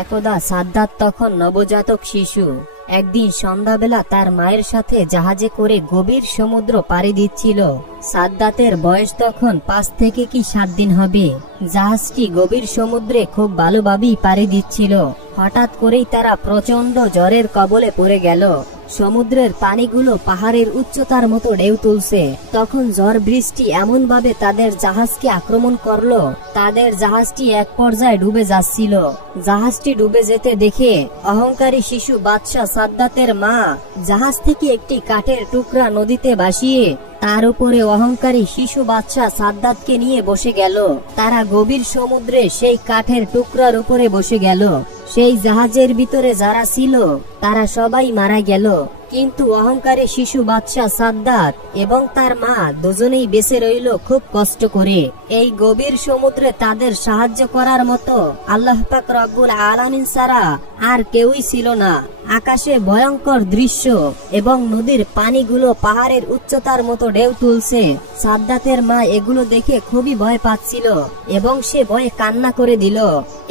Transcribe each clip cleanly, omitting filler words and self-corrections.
একদা সাদ্দাত তখন নবজাতক শিশু। একদিন সন্ধ্যাবেলা তার মায়ের সাথে জাহাজে করে গভীর সমুদ্র পাড়ি দিচ্ছিল। সাদ্দাতের বয়স তখন 5 থেকে কি 7 দিন হবে। জাহাজটি গভীর সমুদ্রে খুব ভালোভাবেই পাড়ি দিচ্ছিল। হঠাৎ করেই তারা প্রচন্ড ঝড়ের কবলে পড়ে গেল। সমুদ্রের পানিগুলো পাহাড়ের উচ্চতার মতো ঢেউ তুলছে। তখন ঝড় বৃষ্টি এমন ভাবে তাদের জাহাজকে আক্রমণ করলো, তাদের জাহাজটি এক পর্যায়ে ডুবে যাচ্ছিল। জাহাজটি ডুবে যেতে দেখে অহংকারী শিশু বাদশাহ সাদ্দাতের মা জাহাজ থেকে একটি কাঠের টুকরা নদীতে ভাসিয়ে তার উপরে অহংকারী শিশু বাদশাহ সাদ্দাতকে নিয়ে বসে গেল। তারা গভীর সমুদ্রে সেই কাঠের টুকরার উপরে বসে গেল। সেই জাহাজের ভিতরে যারা ছিল তারা সবাই মারা গেল, কিন্তু অহংকারী শিশু বাদশাহ সাদ্দাত এবং তার মা দুজনেই বেঁচে রইল খুব কষ্ট করে। এই গভীর সমুদ্রে তাদের সাহায্য করার মতো আল্লাহ পাক রব্বুল আলামিন ছাড়া আর কেউই ছিল না। আকাশে ভয়ঙ্কর দৃশ্য এবং নদীর পানিগুলো পাহাড়ের উচ্চতার মতো ঢেউ তুলছে। সাদ্দাতের মা এগুলো দেখে খুবই ভয় পাচ্ছিল এবং সে ভয়ে কান্না করে দিল।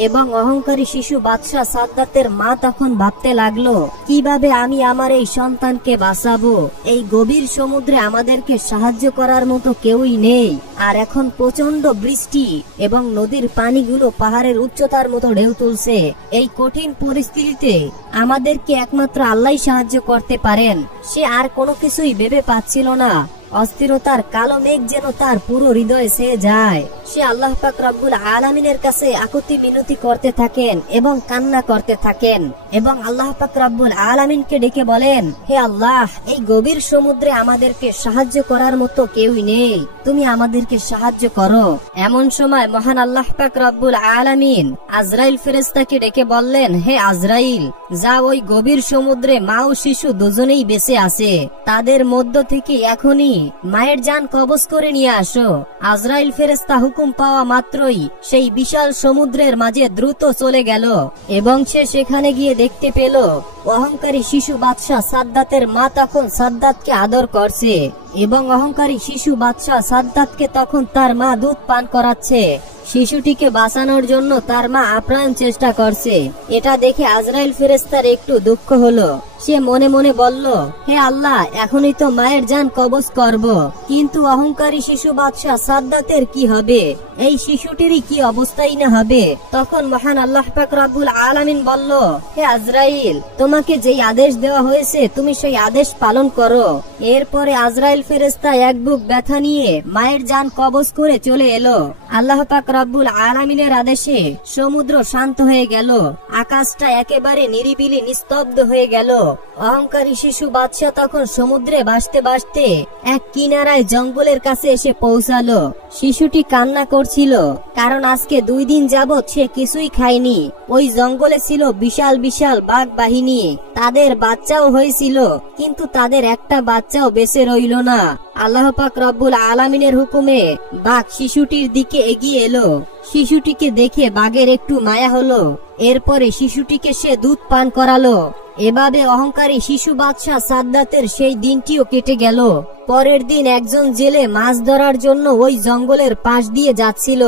এবং অহংকারী শিশু বাদশাহ সাদ্দাতের মা তখন ভাবতে লাগলো, কিভাবে আমি আমার এই সন্তানকে বাঁচাবো? এই গভীর সমুদ্রে আমাদেরকে সাহায্য করার মতো কেউই নেই, আর এখন প্রচন্ড বৃষ্টি এবং নদীর পানিগুলো পাহাড়ের উচ্চতার মতো ঢেউ তুলছে। এই কঠিন পরিস্থিতিতে আমাদেরকে একমাত্র আল্লাহই সাহায্য করতে পারেন। সে আর কোনো কিছুই ভেবে পাচ্ছিল না। অস্থিরতার কালো মেঘ যেন তার পুরো হৃদয়ে ছেয়ে যায়। সে আল্লাহ পাক রব্বুল আলামিনের কাছে আকুতি মিনতি করতে থাকেন এবং কান্না করতে থাকেন এবং আল্লাহ পাক রব্বুল আলামিনকে ডেকে বলেন, হে আল্লাহ, এই গভীর সমুদ্রে আমাদেরকে সাহায্য করার মতো কেউই নেই, তুমি আমাদেরকে সাহায্য করো। এমন সময় মহান আল্লাহ পাক রব্বুল আলামিন আজরাইল ফেরেশতাকে ডেকে বললেন, হে আজরাইল, যা ওই গভীর সমুদ্রে মা ও শিশু দুজনেই বেঁচে আছে, তাদের মধ্য থেকে এখনই মায়ের জান কবজ করে নিয়ে আসো। আজরাইল ফেরেশতা হুকুম পাওয়া মাত্রই সেই বিশাল সমুদ্রের মাঝে দ্রুত চলে গেল এবং সে সেখানে গিয়ে দেখতে পেল অহংকারী শিশু বাদশাহ সাদ্দাতের মা তখন সাদ্দাতকে আদর করছে এবং অহংকারী শিশু বাদশাহ সাদ্দাতকে তখন তার মা দুধ পান করাচ্ছে। শিশুটিকে বাঁচানোর জন্য তার মা আপ্রাণ চেষ্টা করছে। এটা দেখে আজরাইল ফেরেশতার একটু দুঃখ হলো। সে মনে মনে বলল, হে আল্লাহ, এখনই তো মায়ের জান কবজ করব, কিন্তু অহংকারী শিশু বাদশাহ সাদ্দাতের কি হবে? এই শিশুটিরই কি অবস্থাই না হবে? তখন মহান আল্লাহ পাক রব্বুল আলামিন বলল, হে আজরাইল, তোমাকে যেই আদেশ দেওয়া হয়েছে তুমি সেই আদেশ পালন করো। এরপরে আজরাইল ফেরেশতা এক বুক ব্যথা নিয়ে মায়ের জান কবজ করে চলে এলো। আল্লাহ পাক রব্বুল আলামিনের আদেশে সমুদ্র শান্ত হয়ে গেল। আকাশটা একেবারে নিরিবিলি নিস্তব্ধ হয়ে গেল। অহংকারী শিশু বাদশাহ তখন সমুদ্রে ভাসতে ভাসতে এক কিনারায় জঙ্গলের কাছে এসে পৌঁছালো। শিশুটি কান্না করছিল, কারণ আজকে 2 দিন যাবৎ সে কিছুই খায়নি। ওই জঙ্গলে ছিল বিশাল বিশাল বাঘ বাহিনী, তাদের বাচ্চাও হয়েছিল, কিন্তু তাদের একটা বাচ্চাও বেঁচে রইল না। আল্লাহ পাক রব্বুল আলামিনের হুকুমে বাঘ শিশুটির দিকে এগিয়ে এলো। শিশুটিকে দেখে বাঘের একটু মায়া হলো। এরপরে শিশুটিকে সে দুধ পান করালো। এভাবে অহংকারী শিশু বাদশাহ সাদ্দাতের সেই দিনটিও কেটে গেল। পরের দিন একজন জেলে মাছ ধরার জন্য ওই জঙ্গলের পাশ দিয়ে যাচ্ছিল।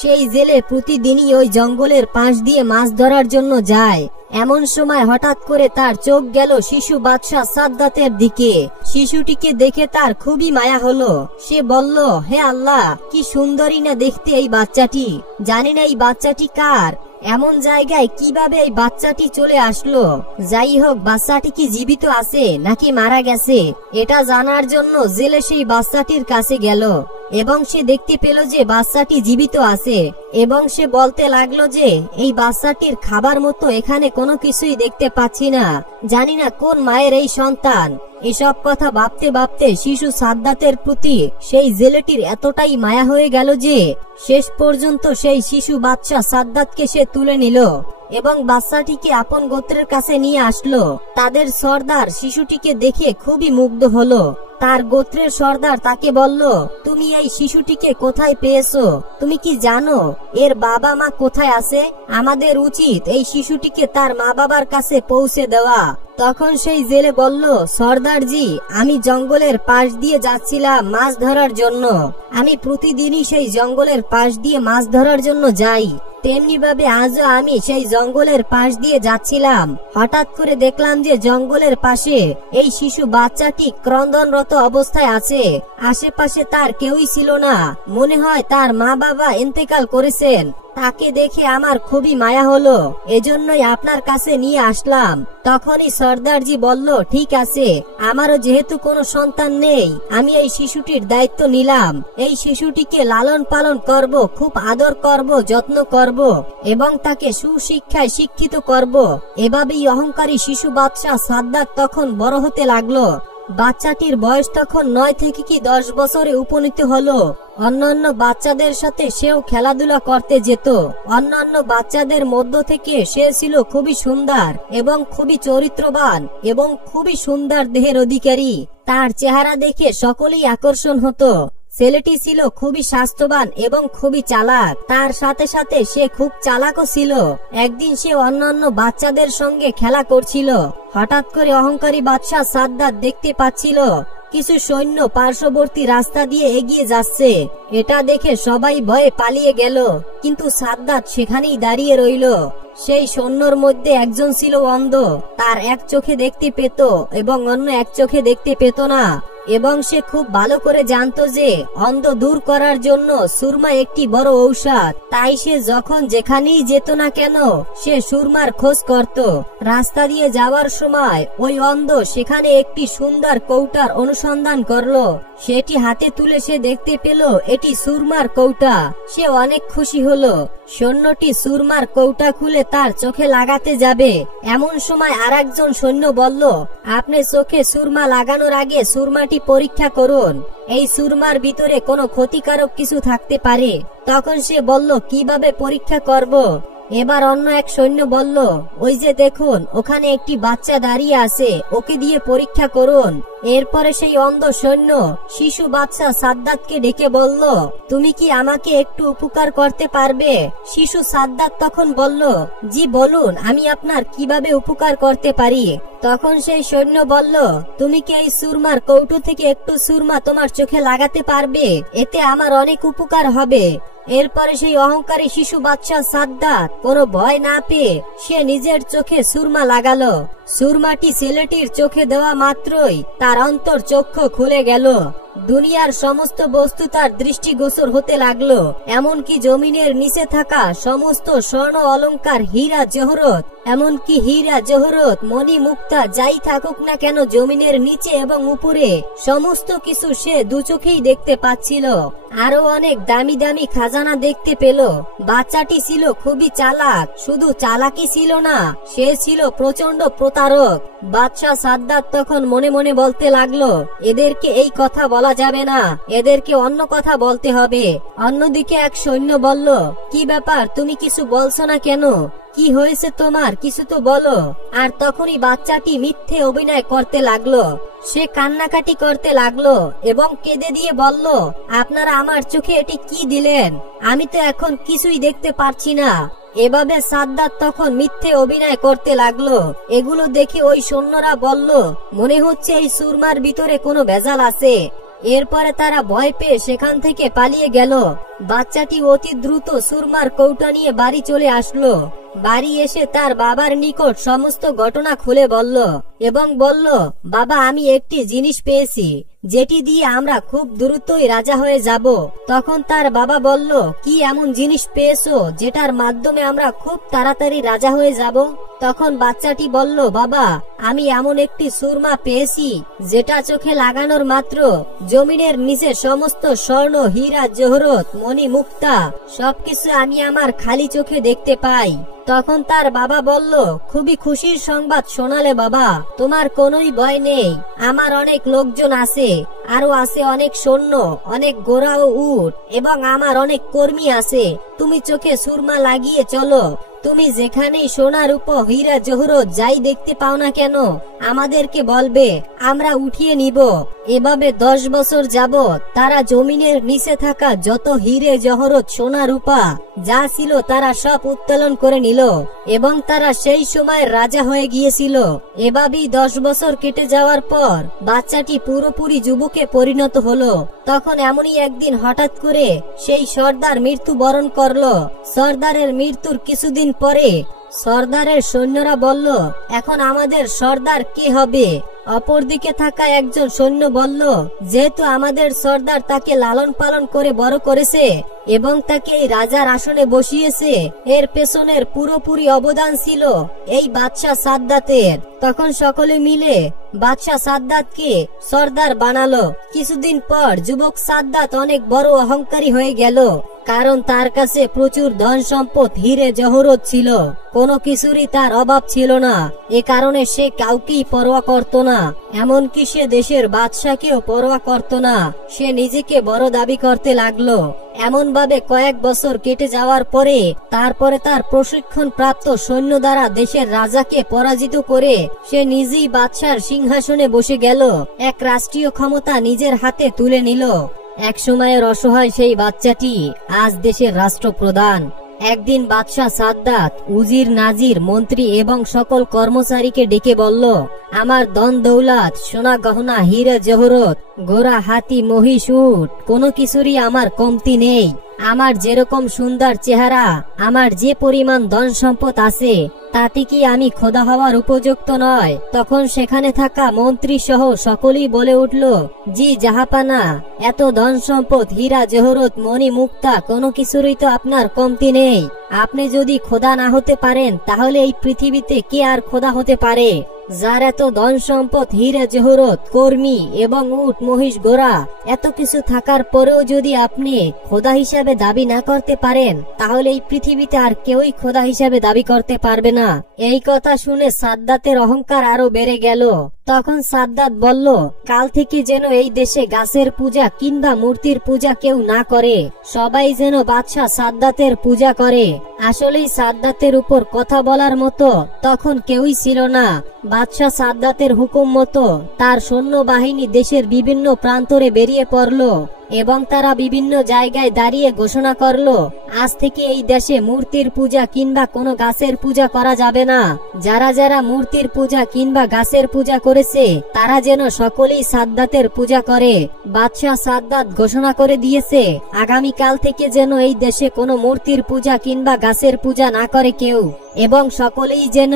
সেই জেলে প্রতিদিনই ওই জঙ্গলের পাশ দিয়ে মাছ ধরার জন্য যায়। এমন সময় হঠাৎ করে তার চোখ গেল শিশু বাদশাহ সাদ্দাতের দিকে। শিশুটিকে দেখে তার খুবই মায়া হলো। সে বলল, হে আল্লাহ, কি সুন্দরী না দেখতে এই বাচ্চাটি। জানি না এই বাচ্চাটি কার, এমন জায়গায় কিভাবে এই বাচ্চাটি চলে আসলো। যাই হোক, বাচ্চাটি কি জীবিত আছে নাকি মারা গেছে, এটা জানার জন্য জেলে সেই বাচ্চাটির কাছে গেল এবং সে দেখতে পেল যে বাচ্চাটি জীবিত আছে এবং সে বলতে লাগলো যে এই বাচ্চাটির খাবার মতো এখানে কোনো কিছুই দেখতে পাচ্ছি না, জানি না কোন মায়ের এই সন্তান। এসব কথা ভাবতে ভাবতে শিশু সাদ্দাতের প্রতি সেই জেলেটির এতটাই মায়া হয়ে গেল যে শেষ পর্যন্ত সেই শিশু বাদশাহ সাদ্দাতকে সে তুলে নিল এবং বাচ্চাটিকে আপন গোত্রের কাছে নিয়ে আসলো। তাদের সর্দার শিশুটিকে দেখে খুবই মুগ্ধ হলো। তার গোত্রের সর্দার তাকে বলল, তুমি এই শিশুটিকে কোথায় পেয়েছো? তুমি কি জানো এর বাবা মা কোথায় আছে? আমাদের উচিত এই শিশুটিকে তার মা বাবার কাছে পৌঁছে দেওয়া। তখন সেই জেলে বলল, সর্দারজি, আমি জঙ্গলের পাশ দিয়ে যাচ্ছিলাম মাছ ধরার জন্য। আমি প্রতিদিনই সেই জঙ্গলের পাশ দিয়ে মাছ ধরার জন্য যাই। তেমনি ভাবে আজও আমি সেই জঙ্গলের পাশ দিয়ে যাচ্ছিলাম। হঠাৎ করে দেখলাম যে জঙ্গলের পাশে এই শিশু বাচ্চাটি ক্রন্দনরত অবস্থায় আছে। আশেপাশে তার কেউই ছিল না, মনে হয় তার মা বাবা ইন্তেকাল করেছেন। তাকে দেখে আমার খুবই মায়া হলো, এজন্যই আপনার কাছে নিয়ে আসলাম। তখনই সর্দারজি বলল, ঠিক আছে, আমারও যেহেতু কোনো সন্তান নেই, আমি এই শিশুটির দায়িত্ব নিলাম। এই শিশুটিকে লালন পালন করব, খুব আদর করব, যত্ন করব এবং তাকে সুশিক্ষায় শিক্ষিত করব। এভাবেই অহংকারী শিশু বাচ্চা সাদ্দাত তখন বড় হতে লাগলো। বাচ্চাটির বয়স তখন 9 থেকে কি 10 বছরে উপনীত হলো। অন্যান্য বাচ্চাদের সাথে সেও খেলাধুলা করতে যেত। অন্যান্য বাচ্চাদের মধ্য থেকে সে ছিল খুবই সুন্দর এবং খুবই চরিত্রবান এবং খুবই সুন্দর দেহের অধিকারী। তার চেহারা দেখে সকলেই আকর্ষণ হতো। ছেলেটি ছিল খুবই স্বাস্থ্যবান এবং খুবই চালাক। তার সাথে সাথে সে খুব চালাকও ছিল। একদিন সে অন্যান্য বাচ্চাদের সঙ্গে খেলা করছিল। হঠাৎ করে অহংকারী বাদশা সাদ্দাত দেখতে পাচ্ছিল কিছু সৈন্য পার্শ্ববর্তী রাস্তা দিয়ে এগিয়ে যাচ্ছে। এটা দেখে সবাই ভয়ে পালিয়ে গেল, কিন্তু সাদ্দাত সেখানেই দাঁড়িয়ে রইল। সেই সৈন্যর মধ্যে একজন ছিল অন্ধ। তার এক চোখে দেখতে পেত এবং অন্য এক চোখে দেখতে পেত না, এবং সে খুব ভালো করে জানতো যে অন্ধ দূর করার জন্য সুরমা একটি বড় ঔষধ। তাই সে যখন যেখানেই যেত না কেন সে সুরমার খোঁজ করত। রাস্তা দিয়ে যাওয়ার সময় ওই অন্ধ সেখানে একটি সুন্দর কৌটার অনুসন্ধান করলো। সেটি হাতে তুলে সে দেখতে পেল এটি সুরমার কৌটা। সে অনেক খুশি হলো। সৈন্যটি সুরমার কৌটা খুলে তার চোখে লাগাতে যাবে, এমন সময় আরেকজন সৈন্য বলল, আপনি চোখে সুরমা লাগানোর আগে সুরমাটি পরীক্ষা করুন। এই সুরমার ভিতরে কোনো ক্ষতিকারক কিছু থাকতে পারে। তখন সে বলল, কিভাবে পরীক্ষা করব? এবার অন্য এক সৈন্য বলল, ওই যে দেখুন, ওখানে একটি বাচ্চা দাঁড়িয়ে আছে, ওকে দিয়ে পরীক্ষা করুন। এরপরে সেই অন্ধ সৈন্য শিশু বাচ্চা সাদ্দাতকে ডেকে বলল, তুমি কি আমাকে একটু উপকার করতে পারবে? শিশু সাদ্দাত তখন বলল, জি বলুন, আমি আপনার কিভাবে উপকার করতে পারি? তখন সেই সৈন্য বলল, তুমি কি এই সুরমার কৌটো থেকে একটু সুরমা তোমার চোখে লাগাতে পারবে? এতে আমার অনেক উপকার হবে। এরপরে সেই অহংকারী শিশু বাচ্চা সাদ্দাত কোনো ভয় না পেয়ে সে নিজের চোখে সুরমা লাগালো। সুরমাটি ছেলেটির চোখে দেওয়া মাত্রই তার অন্তর চক্ষু খুলে গেল। দুনিয়ার সমস্ত বস্তু তার দৃষ্টিগোচর হতে লাগলো, এমনকি জমিনের নিচে থাকা সমস্ত স্বর্ণ অলংকার, হীরা জহরত, এমনকি হীরা জহরত, মণি মুক্তা যাই থাকুক না কেন জমিনের নিচে এবং উপরে সমস্ত কিছু সে দু চোখেই দেখতে পাচ্ছিল। আরো অনেক দামি দামি খাজানা দেখতে পেল। বাচ্চাটি ছিল খুবই চালাক। শুধু চালাকি ছিল না, সে ছিল প্রচন্ড প্রতারক। বাদশা সাদ্দাত তখন মনে মনে বলতে লাগলো, এদেরকে এই কথা বলা যাবে না, এদেরকে অন্য কথা বলতে হবে। অন্যদিকে এক সৈন্য বলল, কি ব্যাপার, তুমি কিছু বলছো না কেন? কি হয়েছে তোমার, কিছু তো বলো। আর তখনই বাচ্চাটি মিথ্যে অভিনয় করতে লাগলো। সে কান্নাকাটি করতে লাগলো এবং কেঁদে দিয়ে বলল, আপনারা আমার চোখে এটি কি দিলেন? আমি তো এখন কিছুই দেখতে পারছি না। এভাবে সাদ্দাত তখন মিথ্যে অভিনয় করতে লাগলো। এগুলো দেখে ওই সৈন্যরা বলল, মনে হচ্ছে এই সুরমার ভিতরে কোনো ভেজাল আছে। এরপরে তারা ভয় পেয়ে সেখান থেকে পালিয়ে গেল। বাচ্চাটি অতি দ্রুত সুরমার কৌটা নিয়ে বাড়ি চলে আসলো। বাড়ি এসে তার বাবার নিকট সমস্ত ঘটনা খুলে বলল এবং বলল, বাবা, আমি একটি জিনিস পেয়েছি যেটি দিয়ে আমরা খুব দ্রুতই রাজা হয়ে যাব। তখন তার বাবা বলল, কি এমন জিনিস পেয়েছো যেটার মাধ্যমে আমরা খুব তাড়াতাড়ি রাজা হয়ে যাব? তখন বাচ্চাটি বলল, বাবা, আমি এমন একটি সুরমা পেয়েছি যেটা চোখে লাগানোর মাত্র জমিনের নিচে সমস্ত স্বর্ণ, হীরা জহরত, মণি মুক্তা সবকিছু আমি আমার খালি চোখে দেখতে পাই। তখন তার বাবা বলল, খুবই খুশির সংবাদ শোনালে বাবা, তোমার কোনোই ভয় নেই। আমার অনেক লোকজন আছে, আরো আছে অনেক সৈন্য, অনেক ঘোড়া ও উট, এবং আমার অনেক কর্মী আছে। তুমি চোখে সুরমা লাগিয়ে চলো, তুমি যেখানেই সোনা রূপা হীরা জহরত যাই দেখতে পাও না কেন আমাদেরকে বলবে, আমরা উঠিয়ে নিব। এভাবে 10 বছর যাবত তারা জমিনের নিচে থাকা যত হীরে জহরত সোনা রূপা যা ছিল তারা সব উত্তোলন করে নিল এবং তারা সেই সময় রাজা হয়ে গিয়েছিল। এভাবেই 10 বছর কেটে যাওয়ার পর বাচ্চাটি পুরোপুরি যুবকে পরিণত হলো। তখন এমনই একদিন হঠাৎ করে সেই সর্দার মৃত্যুবরণ করলো। সর্দারের মৃত্যুর কিছুদিন পরে সর্দারের সৈন্যরা বলল, এখন আমাদের সর্দার কে হবে? অপরদিকে থাকা একজন সৈন্য বলল, যেহেতু আমাদের সর্দার তাকে লালন পালন করে বড় করেছে এবং তাকে এই রাজার আসনে বসিয়েছে, এর পেছনের পুরোপুরি অবদান ছিল এই বাদশাহ সাদ্দাতের। তখন সকলে মিলে বাদশাহ সাদ্দাতকে সর্দার বানালো। কিছুদিন পর যুবক সাদ্দাত অনেক বড় অহংকারী হয়ে গেল, কারণ তার কাছে প্রচুর ধন সম্পদ হীরে জহরত ছিল, কোনো কিছুরই তার অভাব ছিল না। এ কারণে সে কাউকেই পরোয়া করত না, এমনকি সে দেশের বাদশাকেও পরোয়া করত না। সে নিজেকে বড় দাবি করতে লাগলো। এমন ভাবে কয়েক বছর কেটে যাওয়ার পরে তারপরে তার প্রশিক্ষণ প্রাপ্ত সৈন্য দ্বারা দেশের রাজাকে পরাজিত করে সে নিজেই বাদশার সিংহাসনে বসে গেল, এক রাষ্ট্রীয় ক্ষমতা নিজের হাতে তুলে নিল। এক সময়ের অসহায় সেই বাচ্চাটি আজ দেশের রাষ্ট্রপ্রধান। একদিন বাদশাহ সাদ্দাত উজির, নাজির, মন্ত্রী এবং সকল কর্মচারীকে ডেকে বলল, আমার ধন দৌলত, সোনা গহনা, হীরা জহরত, ঘোড়া, হাতি, মহিষ, উট কোনো কিছুরই আমার কমতি নেই। আমার যেরকম সুন্দর চেহারা, আমার যে পরিমাণ ধন সম্পদ আছে, তাতে কি আমি খোদা হওয়ার উপযুক্ত নয়? তখন সেখানে থাকা মন্ত্রী সহ সকলেই বলে উঠল, জি জাহাপানা, এত ধন সম্পদ, হীরা জহরত, মণি, মুক্তা কোনো কিছুরই তো আপনার কমতি নেই। আপনি যদি খোদা না হতে পারেন তাহলে এই পৃথিবীতে কে আর খোদা হতে পারে? যার এত ধন সম্পদ, হীরা জহরত, কর্মী এবং উট, মহিষ, ঘোড়া এত কিছু থাকার পরেও যদি আপনি খোদা হিসাবে দাবি না করতে পারেন তাহলে এই পৃথিবীতে আর কেউই খোদা হিসাবে দাবি করতে পারবে না। এই কথা শুনে সাদ্দাতের অহংকার আরো বেড়ে গেল। তখন সাদ্দাত বলল, কাল থেকে যেন এই দেশে গাছের পূজা কিংবা মূর্তির পূজা কেউ না করে, সবাই যেন বাদশাহ সাদ্দাতের পূজা করে। আসলেই সাদ্দাতের উপর কথা বলার মতো তখন কেউই ছিল না। বাদশাহ সাদ্দাতের হুকুম মতো তার সৈন্যবাহিনী দেশের বিভিন্ন প্রান্তরে বেরিয়ে পড়ল এবং তারা বিভিন্ন জায়গায় দাঁড়িয়ে ঘোষণা করলো, আজ থেকে এই দেশে মূর্তির পূজা কিংবা কোনো গাছের পূজা করা যাবে না। যারা যারা মূর্তির পূজা কিংবা গাছের পূজা করেছে তারা যেন সকলেই সাদ্দাতের পূজা করে। বাদশাহ সাদ্দাত ঘোষণা করে দিয়েছে, আগামীকাল থেকে যেন এই দেশে কোনো মূর্তির পূজা কিংবা গাছের পূজা না করে কেউ, এবং সকলেই যেন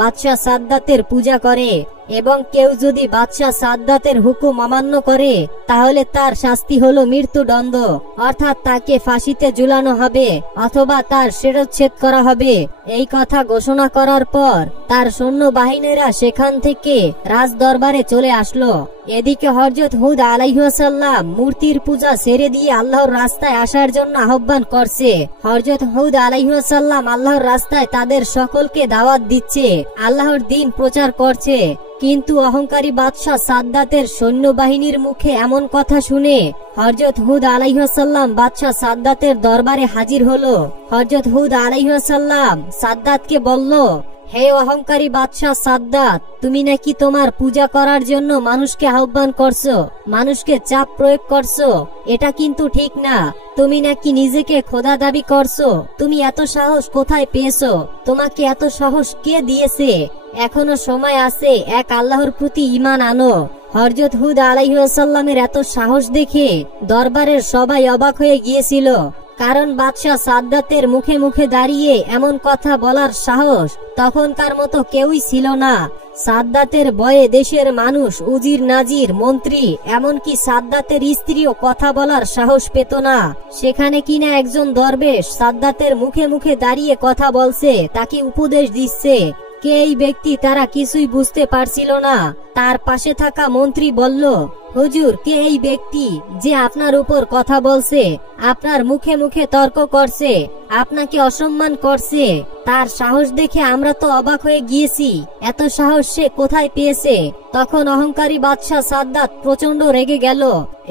বাদশাহ সাদ্দাতের পূজা করে। এবং কেউ যদি বাদশাহ সাদ্দাতের হুকুম অমান্য করে তাহলে তার শাস্তি হলো মৃত্যুদণ্ড, অর্থাৎ তাকে ফাঁসিতে ঝুলানো হবে অথবা তার শিরচ্ছেদ করা হবে। এই কথা ঘোষণা করার পর তার সৈন্যবাহিনীরা সেখান থেকে রাজ দরবারে চলে আসলো। এদিকে হযরত হুদ আলাইহিস সালাম মূর্তির পূজা ছেড়ে দিয়ে আল্লাহর রাস্তায় আসার জন্য আহ্বান করছে। হযরত হুদ আলাইহিস সালাম আল্লাহর রাস্তায় তাদের সকলকে দাওয়াত দিচ্ছে, আল্লাহর দ্বীন প্রচার করছে। কিন্তু অহংকারী বাদশাহ সাদ্দাতের সৈন্যবাহিনীর মুখে এমন কথা শুনে হযরত হুদ আলাইহিস সালাম বাদশাহ সাদ্দাতের দরবারে হাজির হলো। হযরত হুদ আলাইহিস সালাম সাদ্দাতকে বলল, হে অহংকারী বাদশাহ সাদ্দাত, তুমি নাকি তোমার পূজা করার জন্য মানুষকে আহ্বান করছো, মানুষকে চাপ প্রয়োগ করছো, এটা কিন্তু ঠিক না। তুমি নাকি নিজেকে খোদা দাবি করছো, তুমি এত সাহস কোথায় পেয়েছো? তোমাকে এত সাহস কে দিয়েছে? এখনো সময় আছে, এক আল্লাহর প্রতি ঈমান আনো। হযরত হুদ আলাইহিস সালামের এত সাহস দেখে দরবারের সবাই অবাক হয়ে গিয়েছিল, কারণ বাদশাহ সাদ্দাতের মুখে মুখে দাঁড়িয়ে এমন কথা বলার সাহস তখনকার মতো কেউই ছিল না। সাদ্দাতের ভয়ে দেশের মানুষ, উজির, নাজির, মন্ত্রী, এমনকি সাদ্দাতের স্ত্রীও কথা বলার সাহস পেত না। সেখানে কিনা একজন দরবেশ সাদ্দাতের মুখে মুখে দাঁড়িয়ে কথা বলছে, তাকে উপদেশ দিচ্ছে। কে এই ব্যক্তি তারা কিছুই বুঝতে পারছিল না। তার পাশে থাকা মন্ত্রী বলল, হুজুর, কে এই ব্যক্তি যে আপনার উপর কথা বলছে, আপনার মুখে মুখে তর্ক করছে, আপনাকে অসম্মান করছে? তার সাহস দেখে আমরা তো অবাক হয়ে গিয়েছি। এত সাহস সে কোথায় পেয়েছে? তখন অহংকারী বাদশাহ সাদ্দাত প্রচন্ড রেগে গেল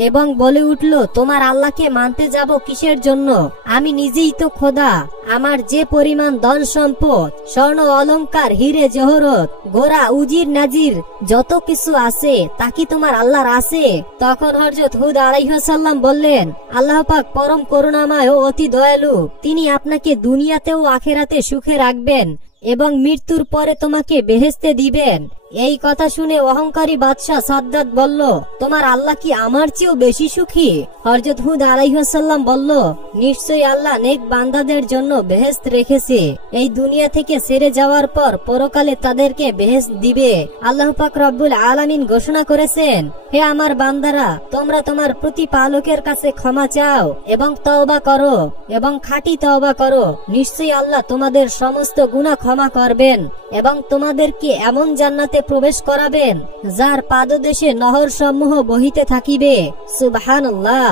এবং বলে উঠল, তোমার আল্লাহকে মানতে যাব কিসের জন্য? আমি নিজেই তো খোদা। আমার যে পরিমাণ ধন সম্পদ, স্বর্ণ অলংকার, হিরে জহরত, গোরা উজির নাজির যত কিছু আছে, তা কি তোমার আল্লাহর আছে? তখন হযরত হুদ আলাইহিস সালাম বললেন, আল্লাহ পাক পরম করুণাময় ও অতি দয়ালু, তিনি আপনাকে দুনিয়াতেও আখিরাতে সুখে রাখবেন এবং মৃত্যুর পরে তোমাকে বেহেশতে দিবেন। এই কথা শুনে অহংকারী বাদশাহ সাদ্দাত বলল, তোমার আল্লাহ কি আমার চেয়েও বেশি সুখী? হযরত হুদ আলাইহিস সালাম বলল, নিশ্চয়ই আল্লাহ নেক বান্দাদের জন্য বেহেশত রেখেছে। এই দুনিয়া থেকে ছেড়ে যাওয়ার পর পরকালে তাদেরকে বেহেশত দিবে। আল্লাহ পাক রব্বুল আলামিন ঘোষণা করেছেন, হে আমার বান্দারা, তোমরা তোমার প্রতিপালকের কাছে ক্ষমা চাও এবং তওবা করো এবং খাঁটি তওবা করো। নিশ্চয়ই আল্লাহ তোমাদের সমস্ত গুনাহ ক্ষমা করবেন এবং তোমাদেরকে এমন জান্নাতে প্রবেশ করাবেন যার পাদদেশে নহর সমূহ বহিতে থাকিবে। সুবহানাল্লাহ।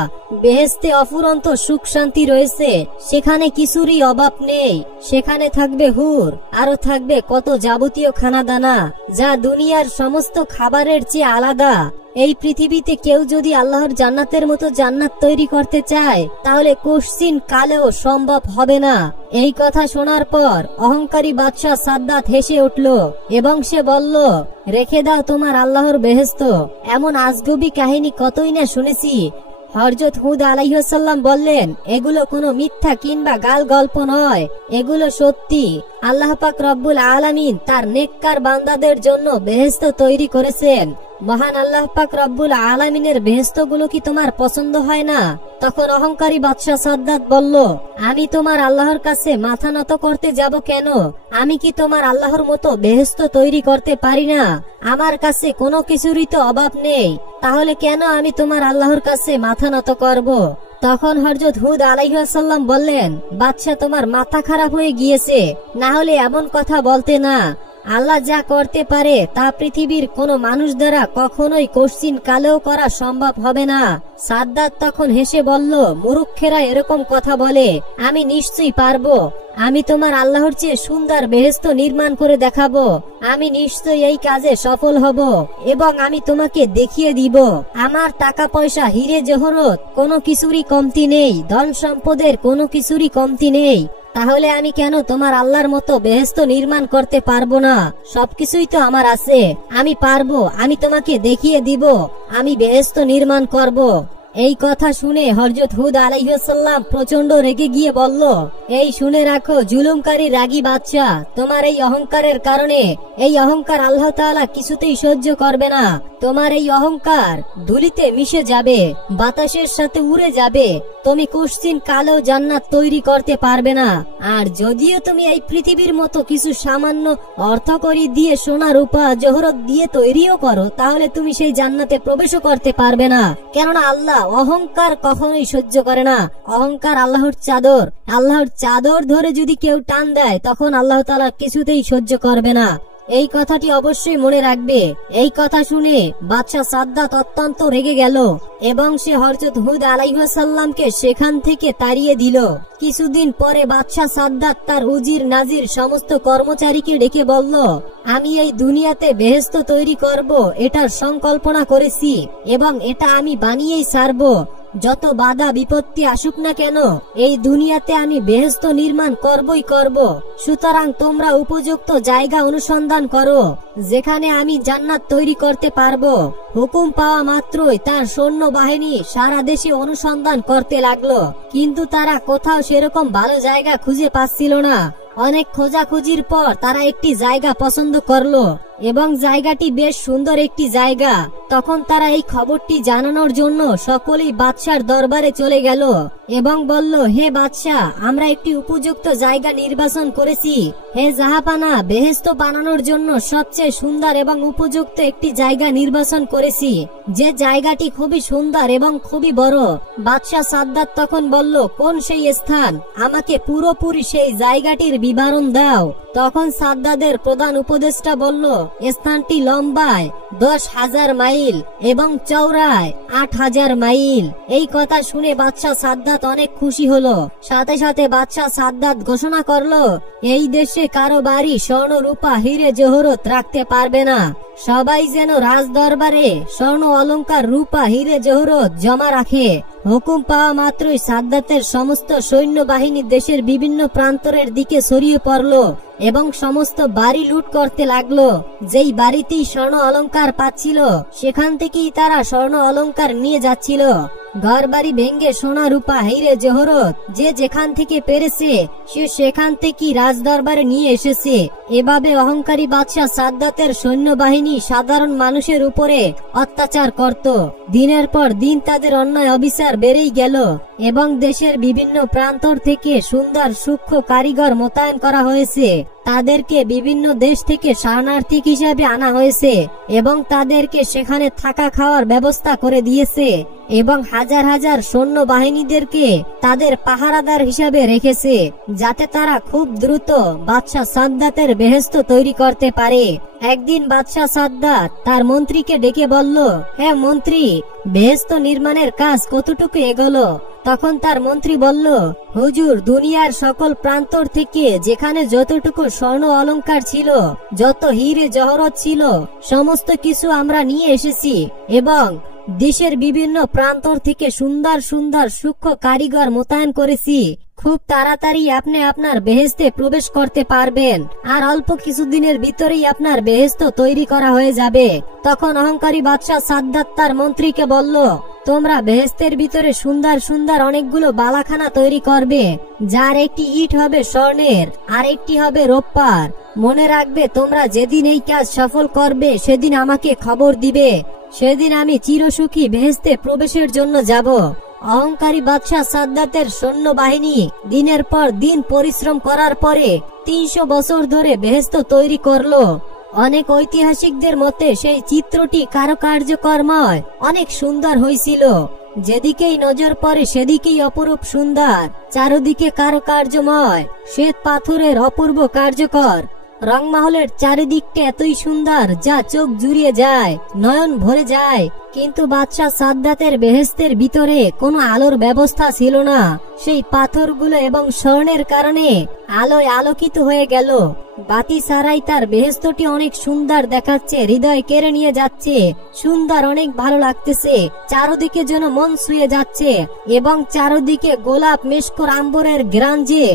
বেহেশতে অফুরন্ত সুখ শান্তি রয়েছে, সেখানে কিছুরই অভাব নেই। সেখানে থাকবে হুর, আরো থাকবে কত যাবতীয় খানাদানা, যা দুনিয়ার সমস্ত খাবারের চেয়ে আলাদা। এই পৃথিবীতে কেউ যদি আল্লাহর জান্নাতের মতো জান্নাত তৈরি করতে চায়, তাহলে কোশ্চিন কালেও সম্ভব হবে না। এই কথা শোনার পর অহংকারী বাদশাহ সাদ্দাত হেসে উঠল এবং সে বলল, রেখে দাও তোমার আল্লাহর বেহেশত। এমন আজগুবি কাহিনী কতই না শুনেছি। হযরত হুদ আলাইহিস সালাম বললেন, এগুলো কোনো মিথ্যা কিংবা গাল গল্প নয়, এগুলো সত্যি। আল্লাহ পাক রব্বুল আলামিন তার নেককার বান্দাদের জন্য বেহেশত তৈরি করেছেন। মহান আল্লাহ পাক রব্বুল আলামিনের বেহেশতগুলো কি তোমার পছন্দ হয় না? তখন অহংকারী বাদশাহ সাদ্দাত বলল, আমি তোমার আল্লাহর কাছে মাথা নত করতে যাব কেন? আমি কি তোমার আল্লাহর মতো বেহেশত তৈরি করতে পারি না? আমার কাছে কোনো কিছুরই তো অভাব নেই, তাহলে কেন আমি তোমার আল্লাহর কাছে মাথা নত করব? তখন হযরত হুদ আলাইহিস সালাম বললেন, বাদশা, তোমার মাথা খারাপ হয়ে গিয়েছে, না হলে এমন কথা বলতে না। আল্লাহ যা করতে পারে তা পৃথিবীর কোন মানুষ দ্বারা কখনোই কোশ্চিন কালেও করা সম্ভব হবে না। সাদ্দাত তখন হেসে বলল, মূর্খেরা এরকম কথা বলে, আমি নিশ্চয়ই পারবো। আমি তোমার আল্লাহর চেয়ে সুন্দর বেহেশত নির্মাণ করে দেখাবো। আমি নিশ্চয়ই এই কাজে সফল হব এবং আমি তোমাকে দেখিয়ে দিব। আমার টাকা পয়সা, হিরে জহরত কোনো কিছুরই কমতি নেই, ধন সম্পদের কোনো কিছুরই কমতি নেই। তাহলে আমি কেন তোমার আল্লাহর মতো বেহেশত নির্মাণ করতে পারবো না? সবকিছুই তো আমার আছে, আমি পারবো। আমি তোমাকে দেখিয়ে দিব, আমি বেহেশত নির্মাণ করব। এই কথা শুনে হযরত হুদ আলাইহিস সালাম প্রচন্ড রেগে গিয়ে বলল, এই শুনে রাখো জুলুমকারী রাগী বাদশা, তোমার এই অহংকারের কারণে এই অহংকার আল্লাহ তাআলা কিছুতেই সহ্য করবে না। তোমার এই অহংকার ধুলিতে মিশে যাবে, বাতাসের সাথে উড়ে যাবে। তুমি কোশ্চিন কালেও জান্নাত তৈরি করতে পারবে না। আর যদিও তুমি এই পৃথিবীর মতো কিছু সামান্য অর্থকড়ি দিয়ে, সোনা রূপা জহরত দিয়ে তৈরিও করো, তাহলে তুমি সেই জান্নাতে প্রবেশও করতে পারবে না। কেননা আল্লাহ অহংকার কখনোই সহ্য করে না। অহংকার আল্লাহর চাদর, আল্লাহর চাদর ধরে যদি কেউ টান দেয়, তখন আল্লাহ তাআলা কিছুতেই সহ্য করবে না। এই কথাটি অবশ্যই মনে রাখবে। এই কথা শুনে বাদশাহ সাদ্দাত অত্যন্ত রেগে গেল এবং সে হযরত হুদ আলাইহিস সালামকে সেখান থেকে তাড়িয়ে দিল। কিছুদিন পরে বাদশাহ সাদ্দাত তার উজির নাজির সমস্ত কর্মচারীকে ডেকে বলল, আমি এই দুনিয়াতে বেহেশত তৈরি করব, এটার সংকল্পনা করেছি এবং এটা আমি বানিয়েই ছাড়ব। যত বাধা বিপত্তি আসুক না কেন, এই দুনিয়াতে আমি বেহেশত নির্মাণ করবই করব। সুতরাং তোমরা উপযুক্ত জায়গা অনুসন্ধান করো যেখানে আমি জান্নাত তৈরি করতে পারবো। হুকুম পাওয়া মাত্রই তার সৈন্য বাহিনী সারা দেশে অনুসন্ধান করতে লাগলো, কিন্তু তারা কোথাও সেরকম ভালো জায়গা খুঁজে পাচ্ছিল না। অনেক খোঁজাখুঁজির পর তারা একটি জায়গা পছন্দ করলো এবং জায়গাটি বেশ সুন্দর একটি জায়গা। তখন তারা এই খবরটি জানানোর জন্য সকলেই বাদশার দরবারে চলে গেল এবং বলল, হে বাদশা, আমরা একটি উপযুক্ত জায়গা নির্বাচন করেছি। হে জাহাপানা, বেহেশত বানানোর জন্য সবচেয়ে সুন্দর এবং উপযুক্ত একটি জায়গা নির্বাচন করেছি, যে জায়গাটি খুবই সুন্দর এবং খুবই বড়। বাদশা সাদ্দাত তখন বলল, কোন সেই স্থান? আমাকে পুরোপুরি সেই জায়গাটির বিবরণ দাও। তখন সাদ্দাদের প্রধান উপদেষ্টা বলল, স্থানটি লম্বায় 10,000 মাইল এবং চওড়ায় 8,000 মাইল। এই কথা শুনে বাদশাহ সাদ্দাত অনেক খুশি হলো। সাথে সাথে বাদশাহ সাদ্দাত ঘোষণা করলো, এই দেশে কারো বাড়ি স্বর্ণ রূপা হিরে জহরত রাখতে পারবে না। সবাই যেন রাজ দরবারে স্বর্ণ অলংকার রূপা হিরে জহরত জমা রাখে। হুকুম পাওয়া মাত্রই সাদ্দাতের সমস্ত সৈন্যবাহিনী দেশের বিভিন্ন প্রান্তরের দিকে ছড়িয়ে পড়লো এবং সমস্ত বাড়ি লুট করতে লাগলো। যেই বাড়িতেই স্বর্ণ অলংকার পাচ্ছিল সেখান থেকেই তারা স্বর্ণ অলংকার নিয়ে যাচ্ছিল। ঘর বাড়ি ভেঙ্গে সোনা রূপা হিরে জহরত যে যেখান থেকে পেরেছে সে সেখান থেকে রাজ দরবারে নিয়ে এসেছে। এভাবে অহংকারী বাদশাহ সাদ্দাতের সৈন্যবাহিনী সাধারণ মানুষের উপরে অত্যাচার করত। দিনের পর দিন তাদের অন্যায় অবিচার বেড়েই গেল এবং দেশের বিভিন্ন প্রান্তর থেকে সুন্দর সূক্ষ্ম কারিগর মোতায়েন করা হয়েছে। তাদেরকে বিভিন্ন দেশ থেকে শরণার্থী হিসেবে আনা হয়েছে এবং তাদেরকে সেখানে থাকা খাওয়ার ব্যবস্থা করে দিয়েছে এবং হাজার হাজার সৈন্য বাহিনীদেরকে তাদের পাহারাদার হিসাবে রেখেছে, যাতে তারা খুব দ্রুত বাদশাহ সাদ্দাতের বেহেশত তৈরি করতে পারে। একদিন বাদশাহ সাদ্দাত তার মন্ত্রীকে ডেকে বলল, হ্যাঁ মন্ত্রী, বেহেশত নির্মাণের কাজ কতটুকু এগোলো? তখন তার মন্ত্রী বলল, হুজুর, দুনিয়ার সকল প্রান্তর থেকে যেখানে যতটুকু স্বর্ণ অলংকার ছিল, যত হিরে জহরত ছিল, সমস্ত কিছু আমরা নিয়ে এসেছি এবং দেশের বিভিন্ন প্রান্তর থেকে সুন্দর সুন্দর সূক্ষ্ম কারিগর মোতায়েন করেছি। খুব তাড়াতাড়ি আপনি আপনার বেহেশতে প্রবেশ করতে পারবেন আর অল্প কিছুদিনের ভিতরেই আপনার বেহেশত তৈরি করা হয়ে যাবে। তখন অহংকারী বাদশাহ সাদ্দাত তার মন্ত্রীকে বলল, তোমরা বেহেশতের ভিতরে সুন্দর সুন্দর অনেকগুলো বালাখানা তৈরি করবে, যার একটি ইট হবে স্বর্ণের আর একটি হবে রৌপ্যার। মনে রাখবে, তোমরা যেদিন এই কাজ সফল করবে সেদিন আমাকে খবর দিবে। সেদিন আমি চিরসুখী বেহেশতে প্রবেশের জন্য যাব। অহংকারী বাদশাহ সাদ্দাতের সৈন্যবাহিনী দিনের পর দিন পরিশ্রম করার পরে 300 বছর ধরে বেহেশত তৈরি করলো। অনেক ঐতিহাসিকদের মতে সেই চিত্রটি কারুকার্যকর্ময় অনেক সুন্দর হয়েছিল। যেদিকেই নজর পড়ে সেদিকেই অপরূপ সুন্দর, চারদিকে কারুকার্যময় শ্বেত পাথরের অপূর্ব কার্যকর রংমহলের চারিদিকটা এতই সুন্দর যা চোখ জুড়িয়ে যায়, নয়ন ভরে যায়। কিন্তু বাদশাহ সাদ্দাতের বেহেশতের ভিতরে কোনো আলোর ব্যবস্থা ছিল না। সেই পাথরগুলো এবং স্বর্ণের কারণে আলোয় আলোকিত হয়ে গেল। বাতি ছাড়াই তার বেহেশতটি অনেক সুন্দর দেখাচ্ছে, হৃদয় কেড়ে নিয়ে যাচ্ছে, সুন্দর, অনেক ভালো লাগতেছে, চারদিকে যেন মন ছুঁয়ে যাচ্ছে এবং চারদিকে গোলাপ মেশকর আম্বরের গ্রাঞ্জে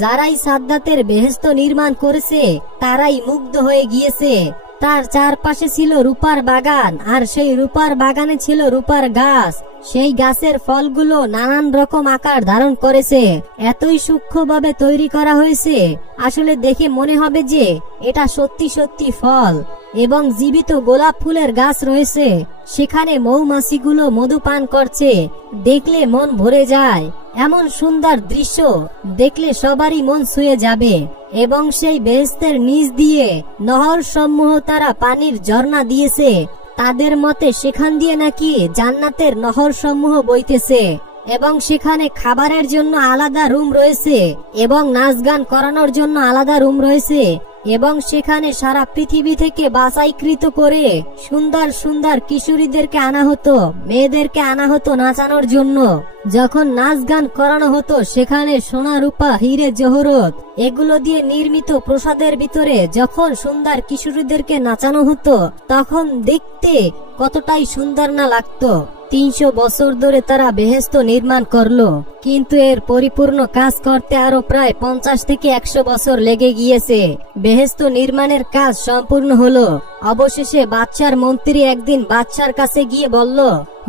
যারাই সাদ্দাতের বেহেশত নির্মাণ করেছে তারাই মুগ্ধ হয়ে গিয়েছে। তার চারপাশে ছিল রূপার বাগান আর সেই রূপার বাগানে ছিল রূপার গাছ। সেই গাছের ফলগুলো নানান রকম আকার ধারণ করেছে, এতই সূক্ষ্মভাবে তৈরি করা হয়েছে আসলে দেখে মনে হবে যে এটা সত্যি সত্যি ফল। এবং জীবিত গোলাপ ফুলের গাছ রয়েছে, সেখানে মৌমাছিগুলো মধু পান করছে, দেখলে মন ভরে যায়। এমন সুন্দর দৃশ্য দেখলে সবারই মন ছুঁয়ে যাবে। এবং সেই বেহেশতের নিচ দিয়ে নহর সমূহ তারা পানির ঝর্ণা দিয়েছে। তাদের মতে সেখান দিয়ে নাকি জান্নাতের নহর সমূহ বইতেছে এবং সেখানে খাবারের জন্য আলাদা রুম রয়েছে এবং নাচ গান করানোর জন্য আলাদা রুম রয়েছে এবং সেখানে সারা পৃথিবী থেকে বাছাইকৃত করে সুন্দর সুন্দর কিশোরীদেরকে আনা হতো, মেয়েদেরকে আনা হতো নাচানোর জন্য। যখন নাচ গান করানো হতো সেখানে সোনা রূপা হিরে জহরত এগুলো দিয়ে নির্মিত প্রসাদের ভিতরে যখন সুন্দর কিশোরীদেরকে নাচানো হতো তখন দেখতে কতটাই সুন্দর না লাগতো। 300 বছর ধরে তারা বেহেশত নির্মাণ করলো, কিন্তু এর পরিপূর্ণ কাজ করতে আরো প্রায় 50 থেকে 100 বছর লেগে গিয়েছে। বেহেশত নির্মাণের কাজ সম্পূর্ণ হলো। অবশেষে বাদশার মন্ত্রী একদিন বাদশার কাছে গিয়ে বলল,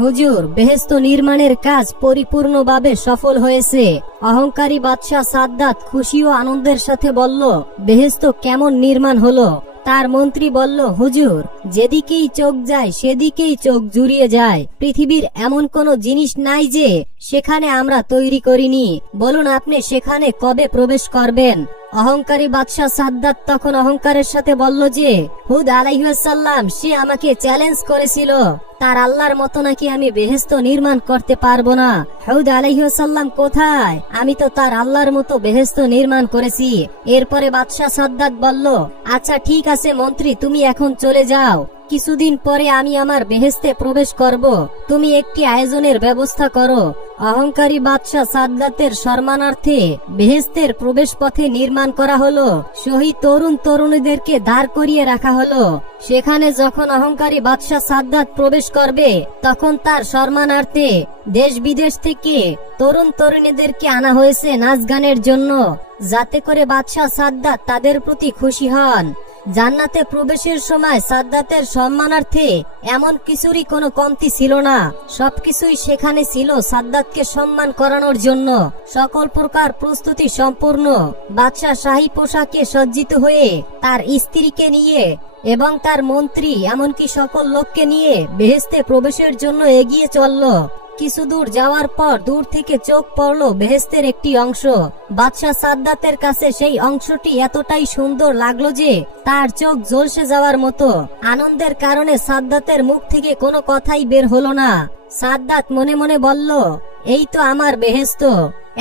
হুজুর, বেহেশত নির্মাণের কাজ পরিপূর্ণভাবে সফল হয়েছে। অহংকারী বাদশাহ সাদ্দাত খুশি ও আনন্দের সাথে বলল, বেহেশত কেমন নির্মাণ হলো? তার মন্ত্রী বলল, হুজুর, যেদিকেই চোখ যায় সেদিকেই চোখ জুড়িয়ে যায়। পৃথিবীর এমন কোন জিনিস নাই যে সেখানে আমরা তৈরি করিনি। বলুন, আপনি সেখানে কবে প্রবেশ করবেন? অহংকারী বাদশাহ সাদ্দাত তখন অহংকারের সাথে বলল যে হুদ আলাইহিস সালাম সে আমাকে চ্যালেঞ্জ করেছিল, তার আল্লাহর মতো নাকি আমি বেহেশত নির্মাণ করতে পারবো না। হুদ আলাইহিস সালাম কোথায়? আমি তো তার আল্লাহর মতো বেহেশত নির্মাণ করেছি। এরপরে বাদশাহ সাদ্দাত বলল, আচ্ছা ঠিক আছে মন্ত্রী, তুমি এখন চলে যাও, কিছুদিন পরে আমি আমার বেহেশতে প্রবেশ করব, তুমি একটি আয়োজনের ব্যবস্থা করো। অহংকারী বাদশাহ সাদ্দাতের সম্মানার্থে বেহেশতের প্রবেশ পথে নির্মাণ করা হলো। শহীদ তরুণ তরুণীদেরকে দাঁড় করিয়ে রাখা হলো। সেখানে যখন অহংকারী বাদশাহ সাদ্দাত প্রবেশ করবে তখন তার সম্মানার্থে দেশ বিদেশ থেকে তরুণ তরুণীদেরকে আনা হয়েছে নাচ গানের জন্য, যাতে করে বাদশাহ সাদ্দাত তাদের প্রতি খুশি হন। জান্নাতে প্রবেশের সময় সাদ্দাতের সম্মানার্থে এমন কিছুরই কোনো কমতি ছিল না, সবকিছুই সেখানে ছিল সাদ্দাতকে সম্মান করানোর জন্য। সকল প্রকার প্রস্তুতি সম্পূর্ণ। বাদশাহ শাহী পোশাকে সজ্জিত হয়ে তার স্ত্রীকে নিয়ে এবং তার মন্ত্রী এমনকি সকল লোককে নিয়ে বেহেশতে প্রবেশের জন্য এগিয়ে চলল। কিছু দূর যাওয়ার পর দূর থেকে চোখ পড়ল বেহেশতের একটি অংশ। বাদশাহ সাদ্দাতের কাছে সেই অংশটি এতটাই সুন্দর লাগলো যে তার চোখ ঝলসে যাওয়ার মতো। আনন্দের কারণে সাদ্দাতের মুখ থেকে কোনো কথাই বের হলো না। সাদ্দাত মনে মনে বলল, এই তো আমার বেহেশত।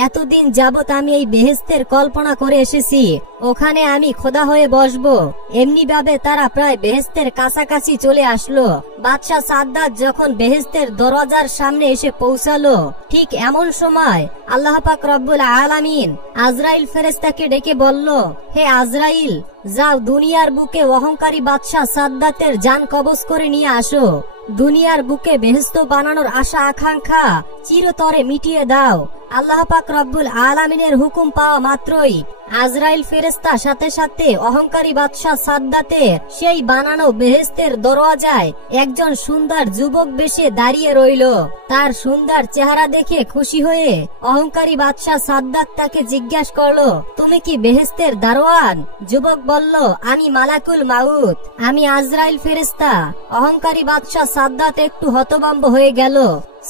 এতদিন যাবত আমি এই বেহেশতের কল্পনা করে এসেছি, ওখানে আমি খোদা হয়ে বসবো। এমনি ভাবে তারা প্রায় বেহেশতের কাছাকাছি চলে আসলো। বাদশাহ সাদ্দাত যখন বেহেশতের দরজার সামনে এসে পৌঁছালো, ঠিক এমন সময় আল্লাহ পাক রব্বুল আলামিন আজরাইল ফেরেশতাকে ডেকে বলল, হে আজরাইল, যাও দুনিয়ার বুকে অহংকারী বাদশাহ সাদ্দাতের জান কবজ করে নিয়ে আসো। দুনিয়ার বুকে বেহেশত বানানোর আশা আকাঙ্ক্ষা চিরতরে মিটিয়ে দাও। আল্লাহ পাক রব্বুল আলামিনের হুকুম পাওয়া মাত্রই আজরাইল ফেরেশতা সাথে সাথে অহংকারী বাদশাহ সাদ্দাতের সেই বানানো বেহেশতের দরওয়াজায় একজন সুন্দর যুবক বেশে দাঁড়িয়ে রইল। তার সুন্দর চেহারা দেখে খুশি হয়ে অহংকারী বাদশাহ সাদ্দাত তাকে জিজ্ঞাসা করলো, তুমি কি বেহেশতের দারোয়ান? যুবক বলল, আমি মালাকুল মাউত, আমি আজরাইল ফেরেশতা। অহংকারী বাদশাহ সাদ্দাত একটু হতভম্ব হয়ে গেল।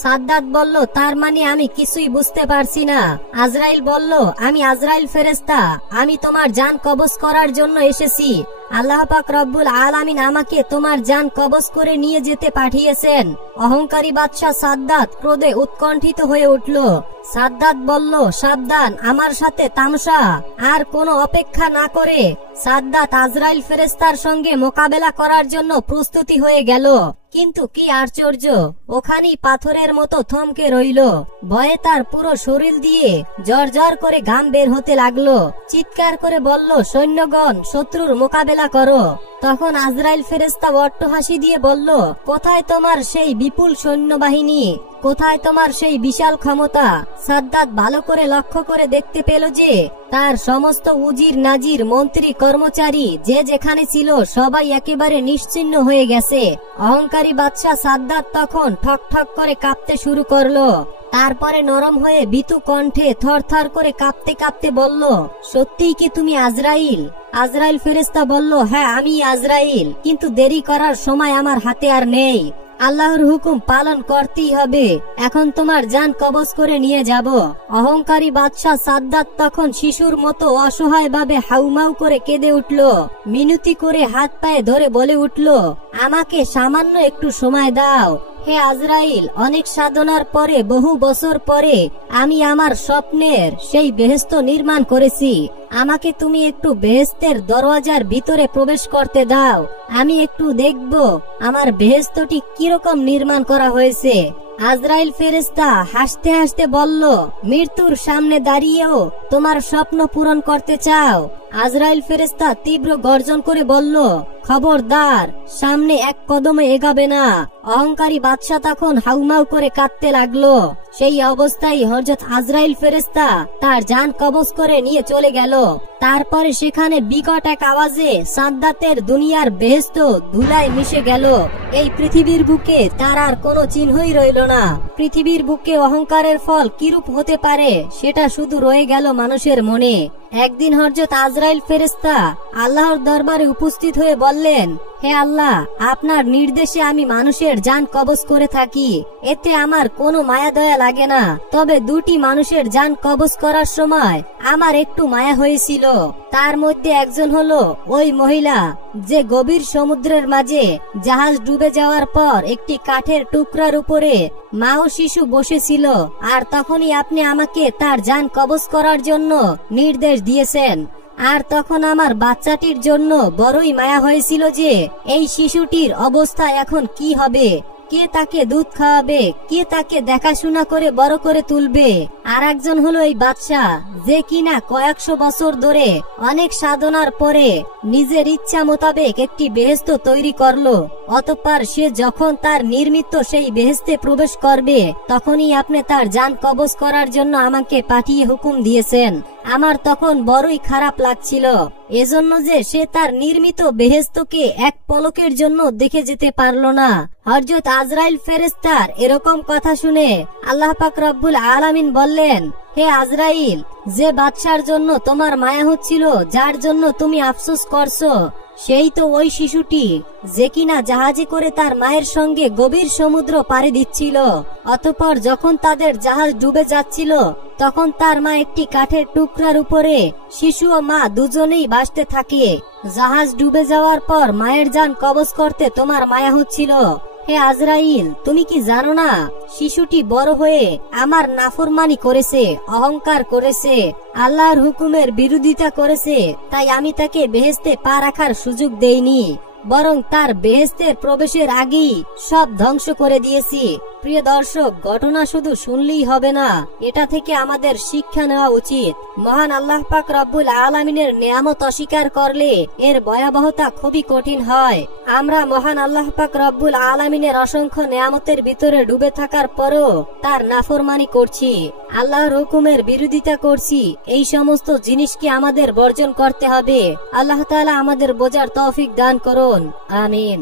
সাদ্দাত বলল, তার মানে আমি কিছুই বুঝতে পারছি না। আজরাইল বলল, আমি আজরাইল ফেরেশতা, আমি তোমার জান কবজ করার জন্য এসেছি। আল্লাহ পাক রব্বুল আলামিন আমাকে তোমার জান কবজ করে নিয়ে যেতে পাঠিয়েছেন। অহংকারী বাদশাহ সাদ্দাত ক্রোধে উৎকণ্ঠিত হয়ে উঠল। সাদ্দাত বলল, সাবধান, আমার সাথে তামসা। আর কোনো অপেক্ষা না করে সাদ্দাত আজরাইল ফেরেশতার সঙ্গে মোকাবেলা করার জন্য প্রস্তুতি হয়ে গেল। কিন্তু কি আশ্চর্য, ওখানেই পাথরের মতো থমকে রইল। ভয়ে তার পুরো শরীর দিয়ে জ্বর করে ঘাম বের হতে লাগলো। চিৎকার করে বলল, সৈন্যগণ, শত্রুর মোকাবেলা করো। তখন আজরাইল ফেরেশতা অট্টহাসি দিয়ে বলল, কোথায় তোমার সেই বিপুল সৈন্যবাহিনী? কোথায় তোমার সেই বিশাল ক্ষমতা? সাদ্দাত ভালো করে লক্ষ্য করে দেখতে পেল যে তার সমস্ত উজির নাজির মন্ত্রী কর্মচারী যে যেখানে ছিল সবাই একেবারে নিশ্চিহ্ন হয়ে গেছে। অহংকারী বাদশাহ সাদ্দাত তখন ঠক ঠক করে কাঁপতে শুরু করলো। তারপরে নরম হয়ে ভীতু কণ্ঠে থরথর করে কাঁপতে কাঁপতে বলল, সত্যিই কি তুমি আজরাইল? আজরাইল ফেরেশতা বলল, হ্যাঁ আমি আজরাইল, কিন্তু দেরি করার সময় আমার হাতে আর নেই। আল্লাহর হুকুম পালন করতেই হবে। এখন তোমার জান কবজ করে নিয়ে যাব। অহংকারী বাদশাহ সাদ্দাত তখন শিশুর মতো অসহায় ভাবে হাউমাউ করে কেঁদে উঠল। মিনতি করে হাত পায়ে ধরে বলে উঠল, আমাকে সামান্য একটু সময় দাও। হে আজরাইল, অনেক সাধনার পরে বহু বছর পরে আমি আমার স্বপ্নের সেই বেহেশত নির্মাণ করেছি। আমাকে তুমি একটু বেহেশতের দরওয়াজার ভিতরে প্রবেশ করতে দাও। আমি একটু দেখব আমার বেহেশতটি কিরকম নির্মাণ করা হয়েছে। আজরাইল ফেরেশতা হাসতে হাসতে বলল, মৃত্যুর সামনে দাঁড়িয়েও তোমার স্বপ্ন পূরণ করতে চাও? আজরাইল ফেরেশতা তীব্র গর্জন করে বলল, খবরদার, সামনে এক কদমে এগাবে না। অহংকারী বাদশাহ তখন হাউমাউ করে কাঁদতে লাগলো। সেই অবস্থায় হযরত আজরাইল ফেরেশতা তার জান কবজ করে নিয়ে চলে গেল। তারপরে সেখানে বিকট এক আওয়াজে সাদ্দাতের দুনিয়ার বেহেশত ধুলায় মিশে গেল। এই পৃথিবীর বুকে তার আর কোনো চিহ্নই রইল না। পৃথিবীর বুকে অহংকারের ফল কিরূপ হতে পারে সেটা শুধু রয়ে গেল মানুষের মনে। একদিন হযরত আজরাইল ফেরেশতা আল্লাহর দরবারে উপস্থিত হয়ে বললেন, হে আল্লাহ, আপনার নির্দেশে আমি মানুষের জান কবজ করে থাকি, এতে আমার কোনো মায়া দয়া লাগে না। তবে দুটি মানুষের জান কবজ করার সময় আমার একটু মায়া হয়েছিল। তার মধ্যে একজন হলো ওই মহিলা যে গভীর সমুদ্রের মাঝে জাহাজ ডুবে যাওয়ার পর একটি কাঠের টুকরার উপরে মা ও শিশু বসেছিল, আর তখনই আপনি আমাকে তার জান কবজ করার জন্য নির্দেশ দিয়েছেন। আর তখন আমার বাচ্চাটির জন্য বড়ই মায়া হয়েছিল যে এই শিশুটির অবস্থা এখন কি হবে, কে তাকে দুধ খাওয়াবে, কে তাকে দেখাশোনা করে বড় করে তুলবে। আর একজন হলো এই বাদশাহ যে কিনা কয়েকশো বছর ধরে অনেক সাধনার পরে নিজের ইচ্ছা মোতাবেক একটি বেহেশত তৈরি করলো। অতঃপর সে যখন তার নির্মিত সেই বেহেশতে প্রবেশ করবে তখনই আপনি তার জান কবজ করার জন্য আমাকে পাঠিয়ে হুকুম দিয়েছেন। আমার তখন বড়ই খারাপ লাগছিল, এজন্য যে সে তার নির্মিত বেহেশতকে এক পলকের জন্য দেখে যেতে পারলো না। হযরত আজরাইল ফেরেশতার এরকম কথা শুনে আল্লাহ পাক রব্বুল আলামিন বললেন, হে আজরাইল, যে বাদশার জন্য তোমার মায়া হচ্ছিল, যার জন্য তুমি আফসোস করছো, সেই তো ওই শিশুটি যে কিনা জাহাজে করে তার মায়ের সঙ্গে গভীর সমুদ্র পাড়ি দিচ্ছিল। অতঃপর যখন তাদের জাহাজ ডুবে যাচ্ছিল তখন তার মা একটি কাঠের টুকরার উপরে, শিশু ও মা দুজনেই ভাসতে থাকে। জাহাজ ডুবে যাওয়ার পর মায়ের জান কবজ করতে তোমার মায়া হচ্ছিল। হে আজরাইল, তুমি কি জানো না, শিশুটি বড় হয়ে আমার নাফরমানি করেছে, অহংকার করেছে, আল্লাহর হুকুমের বিরোধিতা করেছে, তাই আমি তাকে বেহেশতে পা রাখার সুযোগ দেইনি, বরং তার বেহেশতের প্রবেশের আগেই সব ধ্বংস করে দিয়েছি। প্রিয় দর্শক, ঘটনা শুধু শুনলেই হবে না, এটা থেকে আমাদের শিক্ষা নেওয়া উচিত। মহান আল্লাহ পাক রব্বুল আলামিনের নিয়ামত অস্বীকার করলে এর ভয়াবহতা খুবই কঠিন হয়। আমরা মহান আল্লাহ পাক রব্বুল আলামিনের অসংখ্য নিয়ামতের ভিতরে ডুবে থাকার পরও তার নাফরমানি করছি, আল্লাহর হুকুমের বিরোধিতা করছি। এই সমস্ত জিনিসকে আমাদের বর্জন করতে হবে। আল্লাহ তাআলা আমাদের বোঝার তৌফিক দান করুন। আমিন।